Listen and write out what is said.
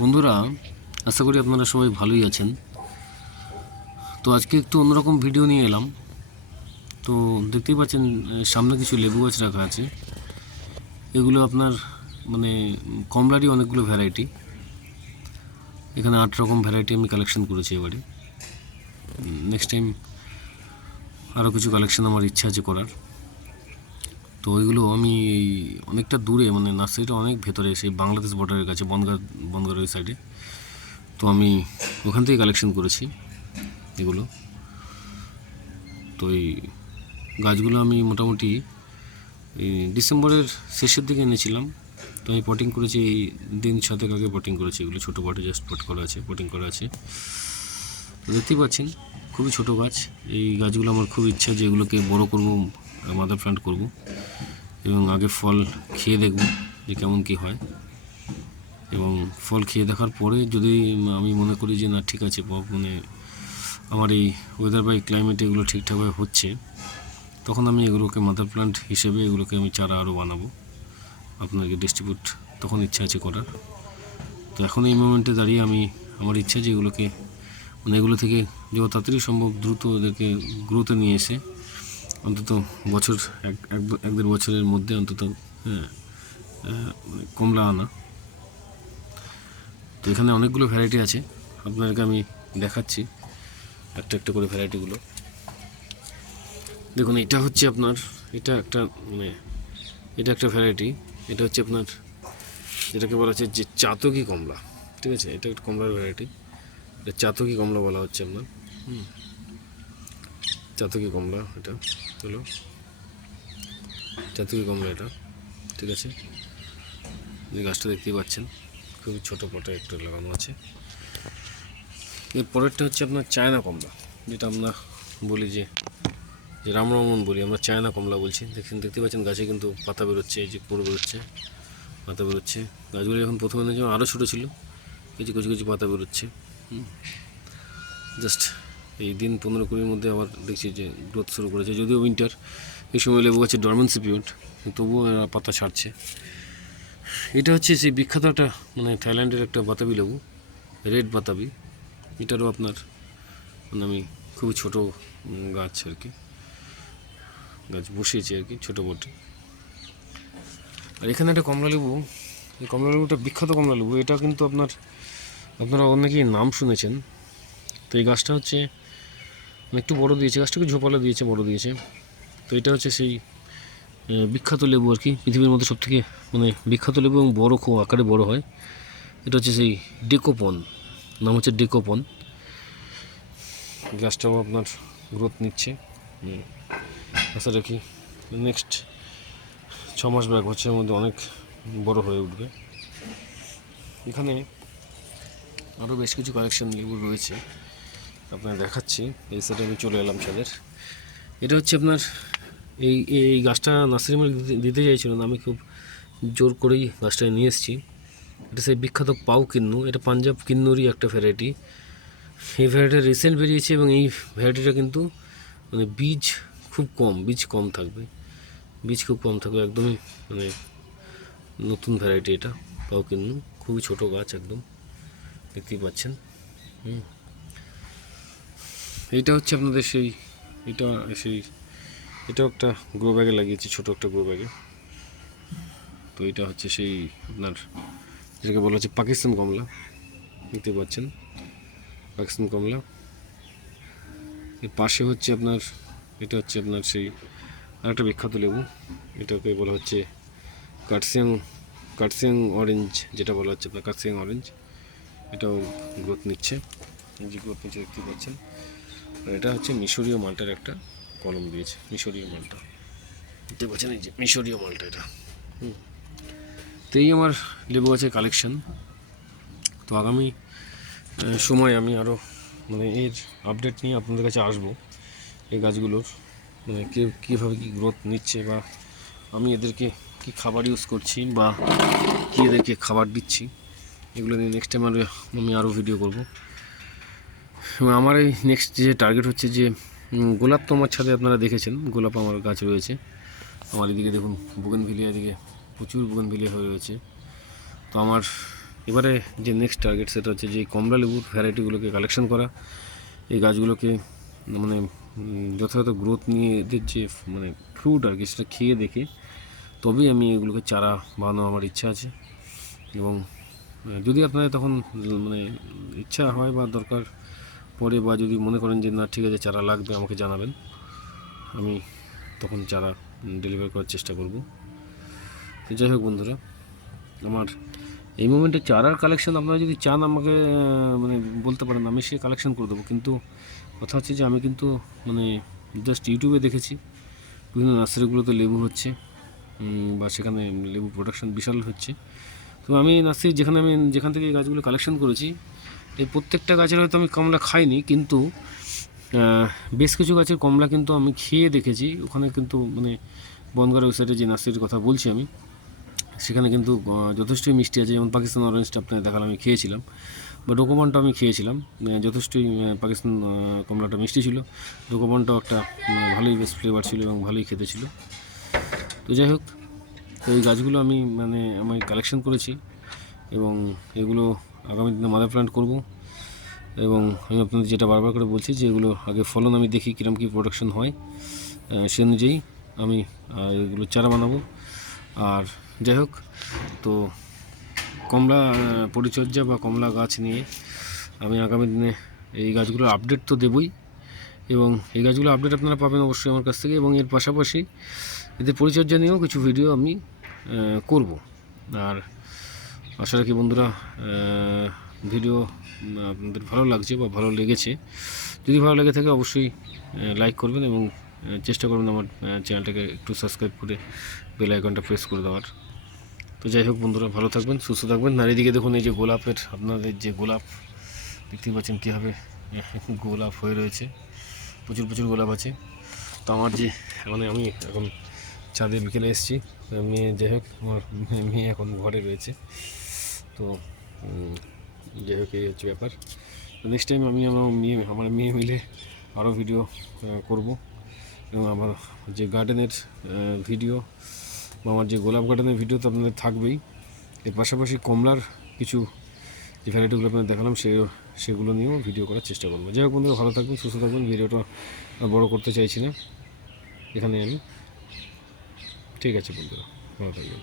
বন্ধুরা, আশা করি আপনারা সবাই ভালোই আছেন। তো আজকে একটু অন্যরকম ভিডিও নিয়ে এলাম। তো দেখতেই পাচ্ছেন সামনে কিছু লেবু গাছ রাখা আছে। এগুলো আপনার কমলারই অনেকগুলো ভ্যারাইটি। এখানে 8 রকম ভ্যারাইটি আমি কালেকশন করেছি এবারে। নেক্সট টাইম আরও কিছু কালেকশন আমার ইচ্ছা আছে করার। তো ওইগুলো আমি অনেকটা দূরে, নার্সারিটা অনেক ভেতরে, সেই বাংলাদেশ বর্ডারের কাছে, বনগাঁর ওই সাইডে। তো আমি ওখান থেকে কালেকশন করেছি এগুলো। তো এই গাছগুলো আমি মোটামুটি এই ডিসেম্বরের শেষের দিকে এনেছিলাম। তো আমি পটিং করেছি, এই দিন 6 আগে পটিং করেছি। এগুলো ছোটো পটে জাস্ট পটিং করা আছে। দেখতেই পাচ্ছেন খুবই ছোটো গাছ। এই গাছগুলো আমার খুব ইচ্ছা যে এগুলোকে বড় করব, মাদার প্ল্যান্ট করব, এবং আগে ফল খেয়ে দেখব যে কেমন কী হয়। এবং ফল খেয়ে দেখার পরে যদি আমি মনে করি যে না ঠিক আছে, আমার এই ওয়েদার বা ক্লাইমেট এগুলো ঠিকঠাকভাবে হচ্ছে, তখন আমি এগুলোকে মাদার প্ল্যান্ট হিসেবে এগুলোকে আমি চারা আরও বানাবো, আপনাকে ডিস্ট্রিবিউট তখন ইচ্ছা আছে করার। তো এখন এই মোমেন্টে দাঁড়িয়ে আমার ইচ্ছা যে এগুলোকে এগুলো থেকে যত তাড়াতাড়ি সম্ভব দ্রুত এদেরকে গ্রোথে নিয়ে এসে অন্তত বছর এক দেড় বছরের মধ্যে অন্তত কমলা আনা। তো এখানে অনেকগুলো ভ্যারাইটি আছে, আপনাদেরকে আমি দেখাচ্ছি একটা একটা করে ভ্যারাইটিগুলো। দেখুন, এটা হচ্ছে আপনার, এটা একটা ভ্যারাইটি। এটা হচ্ছে আপনার যেটাকে বলা হচ্ছে যে চাতকি কমলা। ঠিক আছে, এটা একটা কমলার ভ্যারাইটি। এটা চাতকি কমলা বলা হচ্ছে আপনার। চাতকি কমলা এটা হলো চাতকি কমলা এটা। ঠিক আছে, এই গাছটা দেখতেই পাচ্ছেন খুবই ছোটো পটে একটু লাগানো আছে। এর পরেরটা হচ্ছে আপনার চায়না কমলা, যেটা আমরা বলি যে রামরমন বলি, আমরা চায়না কমলা বলছি। দেখতে পাচ্ছেন গাছে কিন্তু পাতা বেরোচ্ছে, এই যে পুরো বেরোচ্ছে, পাতা বেরোচ্ছে। গাছগুলো যখন প্রথমে যেমন আরও ছোটো ছিল, কিছু কিছু কিছু পাতা বেরোচ্ছে। জাস্ট এই দিন 15-20 মধ্যে আবার দেখছি যে গ্রোথ শুরু করেছে। যদিও উইন্টার, এই সময় লেবু গাছের ডরমেন্সি পিরিয়ড, তবুও এরা পাতা ছাড়ছে। এটা হচ্ছে সেই বিখ্যাত একটা থাইল্যান্ডের একটা বাতাবি লেবু, রেড বাতাবি। এটারও আপনার আমি খুবই ছোটো গাছ আর কি, গাছ বসিয়েছি আর কি, ছোটো বটে। আর এখানে একটা কমলা লেবু, এই কমলা লেবুটা বিখ্যাত কমলা লেবু। এটা কিন্তু আপনারা অনেকেই নাম শুনেছেন। তো এই গাছটা হচ্ছে একটু বড় দিয়েছে, গাছটাকে ঝোপালো দিয়েছে, বড় দিয়েছে। তো এটা হচ্ছে সেই বিখ্যাত লেবু আর কি, পৃথিবীর মধ্যে সবথেকে বিখ্যাত লেবু এবং বড়, খুব আকারে বড় হয়। এটা হচ্ছে সেই ডেকোপন, নাম হচ্ছে ডেকোপন। গাছটাও আপনার গ্রোথ নিচ্ছে। আশা রাখি নেক্সট 6 মাস বা 1 বছরের মধ্যে অনেক বড় হয়ে উঠবে। এখানে আরও বেশ কিছু কালেকশন লেবু রয়েছে, আপনার দেখাচ্ছি। এই সাইডে আমি চলে এলাম ছাদের। এটা হচ্ছে আপনার এই গাছটা নার্সারি মালিক দিতে চাইছিলেন, আমি খুব জোর করেই গাছটা নিয়ে এসেছি। এটা সেই বিখ্যাত পাউ কিন্নু, এটা পাঞ্জাব কিন্নুরই একটা ভ্যারাইটি। এই ভ্যারাইটিটা রিসেন্ট বেরিয়েছে এবং এই ভ্যারাইটিটা কিন্তু বীজ খুব কম থাকবে, একদমই নতুন ভ্যারাইটি এটা পাউ কিন্নু। খুবই ছোটো গাছ, একদম দেখতেই পাচ্ছেন। এইটা হচ্ছে আপনাদের এটাও একটা গ্রো ব্যাগে লাগিয়েছি, ছোটো একটা গ্রো ব্যাগে। তো এটা হচ্ছে সেই আপনার যেটাকে বলা হচ্ছে পাকিস্তান কমলা, দেখতে পাচ্ছেন পাকিস্তান কমলা। এর পাশে হচ্ছে আপনার এটা হচ্ছে আপনার সেই আরেকটা বিখ্যাত লেবু, এটাকে বলা হচ্ছে কাটসিয়াং অরেঞ্জ, যেটা বলা হচ্ছে আপনার কাটসিয়াং অরেঞ্জ। এটাও গ্রোথ নিচ্ছে, দেখতে পাচ্ছেন। আর এটা হচ্ছে মিশরীয় মালটার একটা কলম দিয়েছে, মিশরীয় মালটা দেখতে পাচ্ছেন, এই যে মিশরীয় মালটা এটা। তো এই আমার লেবু গাছের কালেকশন। তো আগামী সময় আমি আরও এর আপডেট নিয়ে আপনাদের কাছে আসবো, এই গাছগুলোর কীভাবে কী গ্রোথ নিচ্ছে, বা আমি এদেরকে কী খাবার ইউজ করছি, বা কী এদেরকে খাবার দিচ্ছি, এগুলো নিয়ে নেক্সট টাইম আমি আরও ভিডিও করব। এবং আমার এই নেক্সট যে টার্গেট হচ্ছে যে গোলাপ, তো আমার ছাদে আপনারা দেখেছেন গোলাপ আমার গাছ রয়েছে। আমার এদিকে দেখুন বুগেনভিলিয়া, এদিকে প্রচুর বুগেনভিলিয়া হয়ে রয়েছে। তো আমার এবারে যে নেক্সট টার্গেট সেটা হচ্ছে যে কমলা লেবুর ভ্যারাইটিগুলোকে কালেকশন করা, এই গাছগুলোকে মানে যথাযথ গ্রোথ নিয়ে এদের যে মানে ফ্রুট আর কি সেটা খেয়ে দেখে তবেই আমি এগুলোকে চারা বানানো আমার ইচ্ছা আছে। এবং যদি আপনাদের তখন মানে ইচ্ছা হয় বা দরকার পড়ে বা যদি মনে করেন যে না ঠিক আছে চারা লাগবে আমাকে জানাবেন, আমি তখন চারা ডেলিভার করার চেষ্টা করব। তো যাই হোক বন্ধুরা, আমার এই মোমেন্টে চারার কালেকশন আপনারা যদি চান আমাকে মানে বলতে পারেন, আমি সে কালেকশন করে দেবো। কিন্তু কথা হচ্ছে যে আমি কিন্তু মানে জাস্ট ইউটিউবে দেখেছি বিভিন্ন নার্সারিগুলোতে লেবু হচ্ছে বা সেখানে লেবু প্রোডাকশন বিশাল হচ্ছে। তো আমি নার্সারি যেখান থেকে এই গাছগুলো কালেকশন করেছি, এই প্রত্যেকটা গাছের হয়তো আমি কমলা খাইনি, কিন্তু বেশ কিছু গাছের কমলা কিন্তু আমি খেয়ে দেখেছি। ওখানে কিন্তু মানে বনগাঁর ওয়েবসাইটে যে নার্সারির কথা বলছি আমি, সেখানে কিন্তু যথেষ্টই মিষ্টি আছে। যেমন পাকিস্তান অরেঞ্জটা আপনার দেখালাম, আমি খেয়েছিলাম, বা ডোকোমনটা আমি খেয়েছিলাম, যথেষ্টই পাকিস্তান কমলাটা মিষ্টি ছিল। ডোকোমনটাও একটা ভালোই বেশ ফ্লেভার ছিল এবং ভালোই খেতে ছিল। তো যাই হোক, তো এই গাছগুলো আমি কালেকশন করেছি এবং এগুলো আগামী দিনে মাদার প্ল্যান্ট করব। এবং আমি আপনাদের যেটা বারবার করে বলছি যে এগুলো আগে ফলন আমি দেখি কীরকম কী প্রোডাকশন হয়, সে অনুযায়ী আমি এগুলো চারা বানাবো। আর যাই হোক, তো কমলা পরিচর্যা বা কমলা গাছ নিয়ে আমি আগামী দিনে এই গাছগুলোর আপডেট তো দেবই, এবং এই গাছগুলো আপডেট আপনারা পাবেন অবশ্যই আমার কাছ থেকে। এবং এর পাশাপাশি এদের পরিচর্যা নিয়েও কিছু ভিডিও আমি করব। আর আশা রাখি বন্ধুরা ভিডিও আপনাদের ভালো লাগছে বা ভালো লেগেছে। যদি ভালো লেগে থাকে অবশ্যই লাইক করবেন এবং চেষ্টা করবেন আমার চ্যানেলটাকে একটু সাবস্ক্রাইব করে বেল আইকনটা প্রেস করে দেওয়ার। তো যাই হোক বন্ধুরা, ভালো থাকবেন, সুস্থ থাকবেন। আর এদিকে দেখুন এই যে গোলাপের, আপনাদের যে গোলাপ দেখতেই পাচ্ছেন কীভাবে গোলাপ হয়ে রয়েছে, প্রচুর প্রচুর গোলাপ আছে। তো আমার যে আমি এখন ছাদে বিকেলে এসেছি, যাই হোক আমার মেয়ে এখন ঘরে রয়েছে। তো যাই হোক এই হচ্ছে ব্যাপার। নেক্সট টাইম আমি আমার মেয়ে মিলে আরও ভিডিও করব। এবং আমার যে গার্ডেনের ভিডিও বা আমার যে গোলাপ গার্ডেনের ভিডিও তো আপনাদের থাকবেই। এর পাশাপাশি কমলার কিছু যে ভ্যারাইটিগুলো আপনাদের দেখালাম সেগুলো নিয়েও ভিডিও করার চেষ্টা করবো। যাই হোক বন্ধুরা, ভালো থাকবেন, সুস্থ থাকবেন। ভিডিওটা বড় করতে চাইছি না এখানে আমি। ঠিক আছে বন্ধুরা, ভালো থাকবেন।